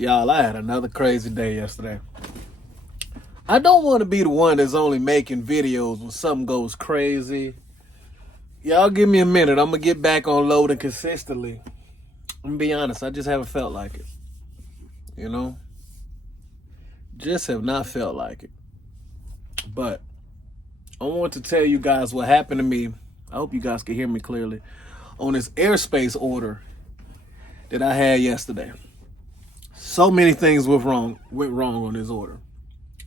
Y'all, I had another crazy day yesterday. I don't want to be the one that's only making videos when something goes crazy. Y'all give me a minute. I'm going to get back on loading consistently. I'm going to be honest, I just haven't felt like it. You know? Just have not felt like it. But I want to tell you guys what happened to me. I hope you guys can hear me clearly. On this Airspace order that I had yesterday. So many things went wrong on this order.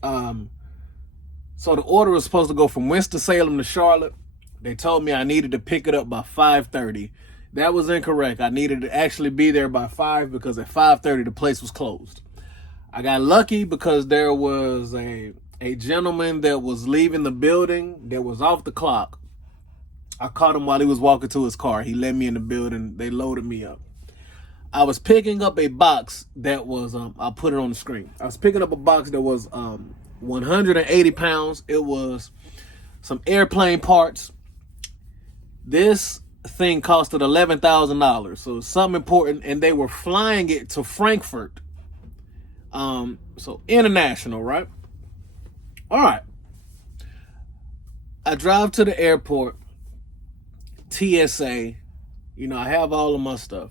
So the order was supposed to go from Winston-Salem to Charlotte. They told me I needed to pick it up by 5:30. That was incorrect. I needed to actually be there by 5 because at 5:30 the place was closed. I got lucky because there was a gentleman that was leaving the building that was off the clock. I caught him while he was walking to his car. He let me in the building. They loaded me up. I was picking up a box that was, I'll put it on the screen. I was picking up a box that was 180 pounds. It was some airplane parts. This thing costed $11,000. So it's something important. And they were flying it to Frankfurt. So international, right? All right. I drive to the airport. TSA. You know, I have all of my stuff.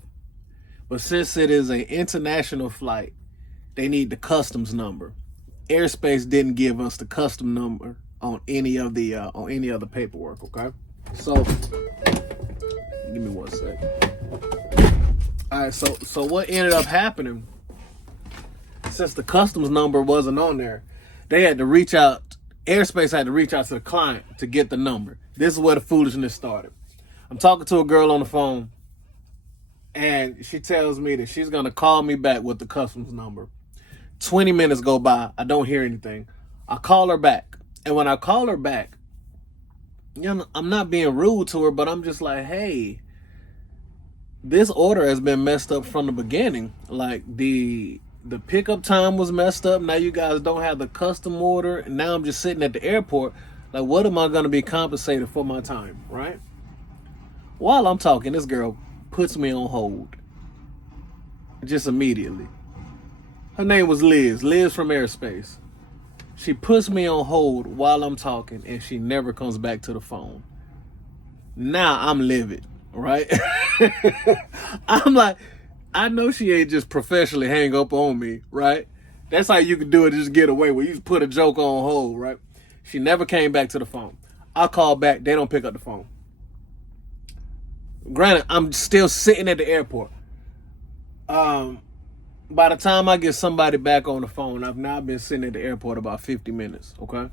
But since it is an international flight, they need the customs number. Airspace didn't give us the custom number on any of the paperwork. Okay, so give me one sec. All right, so what ended up happening? Since the customs number wasn't on there, they had to reach out. Airspace had to reach out to the client to get the number. This is where the foolishness started. I'm talking to a girl on the phone. And she tells me that she's going to call me back with the customs number. 20 minutes go by. I don't hear anything. I call her back. And when I call her back, you know, I'm not being rude to her, but I'm just like, hey, this order has been messed up from the beginning. Like the pickup time was messed up. Now you guys don't have the custom order. And now I'm just sitting at the airport. Like, what am I going to be compensated for my time, right? While I'm talking, this girl puts me on hold just immediately. Her name was Liz from Airspace. She puts me on hold while I'm talking and she never comes back to the phone. Now I'm livid, right? I'm like, I know she ain't just professionally hang up on me, right? That's how you can do it, just get away with. You just put a joke on hold, right? She never came back to the phone. I call back, they don't pick up the phone. Granted, I'm still sitting at the airport. By the time I get somebody back on the phone, I've now been sitting at the airport about 50 minutes, okay?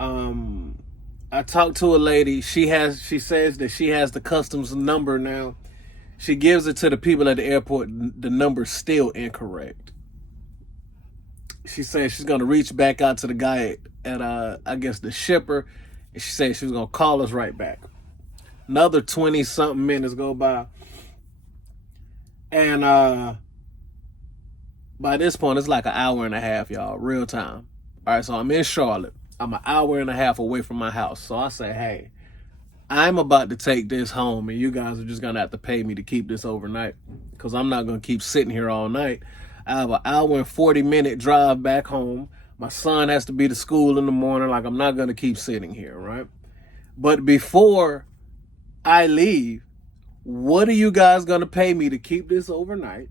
I talked to a lady. She says that she has the customs number now. She gives it to the people at the airport. The number's still incorrect. She says she's going to reach back out to the guy at I guess, the shipper. And she says she's going to call us right back. Another 20-something minutes go by. And by this point, it's like an hour and a half, y'all. Real time. All right, so I'm in Charlotte. I'm an hour and a half away from my house. So I say, hey, I'm about to take this home, and you guys are just going to have to pay me to keep this overnight because I'm not going to keep sitting here all night. I have an hour and 40-minute drive back home. My son has to be to school in the morning. Like, I'm not going to keep sitting here, right? But before I leave, what are you guys going to pay me to keep this overnight?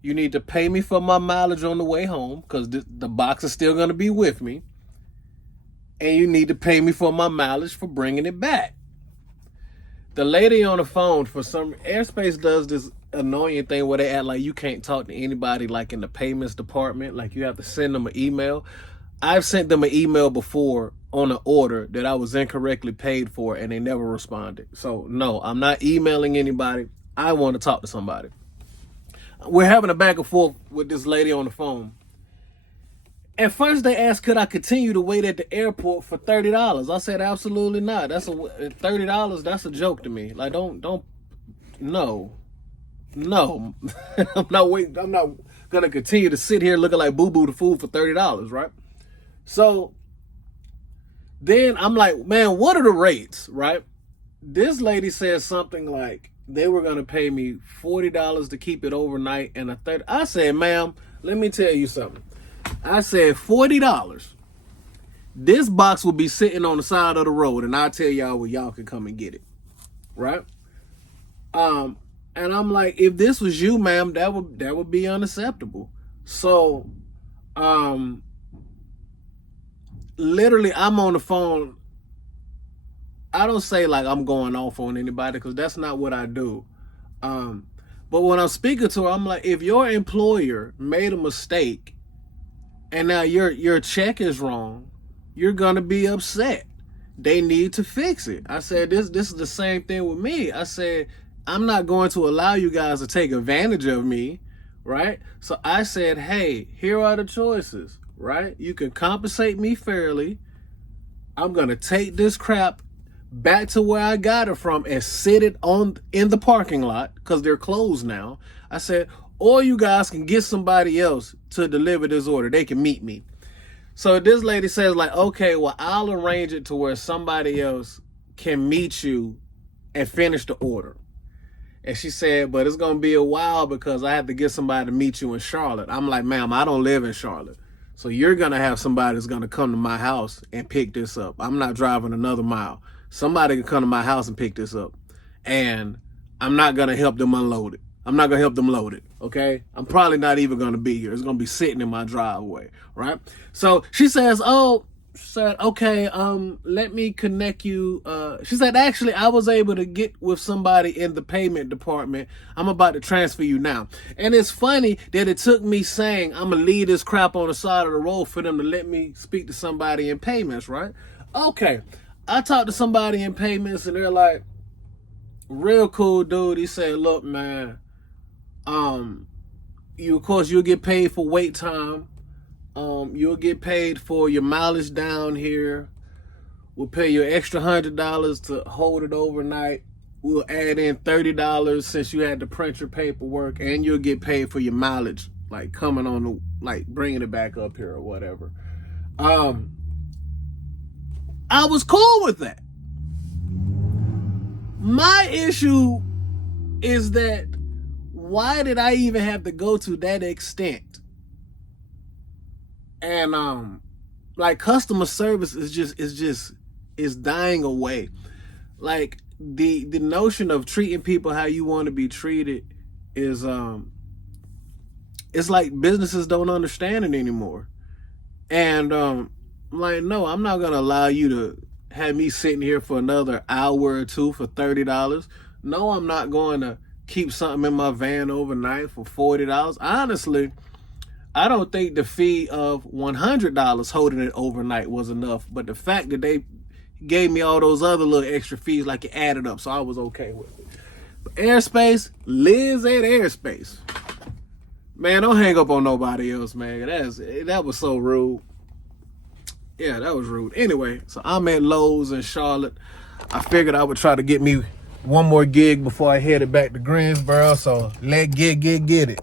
You need to pay me for my mileage on the way home because the box is still going to be with me. And you need to pay me for my mileage for bringing it back. The lady on the phone, for some, Airspace does this annoying thing where they act like you can't talk to anybody like in the payments department. Like you have to send them an email. I've sent them an email before on an order that I was incorrectly paid for and they never responded. So no, I'm not emailing anybody. I want to talk to somebody. We're having a back and forth with this lady on the phone. At first they asked, could I continue to wait at the airport for $30? I said, absolutely not. That's $30. That's a joke to me. Like, no. I'm not waiting. I'm not going to continue to sit here looking like boo-boo the fool for $30, right? So then I'm like, man, what are the rates, right? This lady says something like they were gonna pay me $40 to keep it overnight and a 30. I said, ma'am, let me tell you something. I said $40. This box will be sitting on the side of the road, and I'll tell y'all where y'all can come and get it. Right? And I'm like, if this was you, ma'am, that would be unacceptable. So, literally, I'm on the phone. I don't say like I'm going off on anybody because that's not what I do. But when I'm speaking to her, I'm like, if your employer made a mistake and now your check is wrong, you're gonna be upset. They need to fix it. I said, this is the same thing with me. I said, I'm not going to allow you guys to take advantage of me, right? So I said, hey, here are the choices, right? You can compensate me fairly. I'm gonna take this crap back to where I got it from and sit it in the parking lot because they're closed now. I said, or you guys can get somebody else to deliver this order. They can meet me. So this lady says like, okay, well, I'll arrange it to where somebody else can meet you and finish the order. And she said, but it's going to be a while because I have to get somebody to meet you in Charlotte. I'm like, ma'am, I don't live in Charlotte. So you're going to have somebody that's going to come to my house and pick this up. I'm not driving another mile. Somebody can come to my house and pick this up. And I'm not going to help them unload it. I'm not going to help them load it, okay? I'm probably not even going to be here. It's going to be sitting in my driveway, right? So she says, okay, let me connect you. She said, actually, I was able to get with somebody in the payment department. I'm about to transfer you now. And it's funny that it took me saying, I'm going to leave this crap on the side of the road for them to let me speak to somebody in payments, right? Okay. I talked to somebody in payments and they're like, real cool dude. He said, look, man, of course, you'll get paid for wait time. You'll get paid for your mileage down here. We'll pay you an extra $100 to hold it overnight. We'll add in $30 since you had to print your paperwork, and you'll get paid for your mileage, like coming on the, like bringing it back up here or whatever. I was cool with that. My issue is that why did I even have to go to that extent? And like customer service is dying away. Like the notion of treating people how you want to be treated is it's like businesses don't understand it anymore. And I'm like, no, I'm not gonna allow you to have me sitting here for another hour or two for $30. No, I'm not going to keep something in my van overnight for $40. Honestly, I don't think the fee of $100 holding it overnight was enough, but the fact that they gave me all those other little extra fees, like it added up, so I was okay with it. But Airspace, Liz at Airspace. Man, don't hang up on nobody else, man. That was so rude. Yeah, that was rude. Anyway, so I'm at Lowe's in Charlotte. I figured I would try to get me one more gig before I headed back to Greensboro, so let's get it.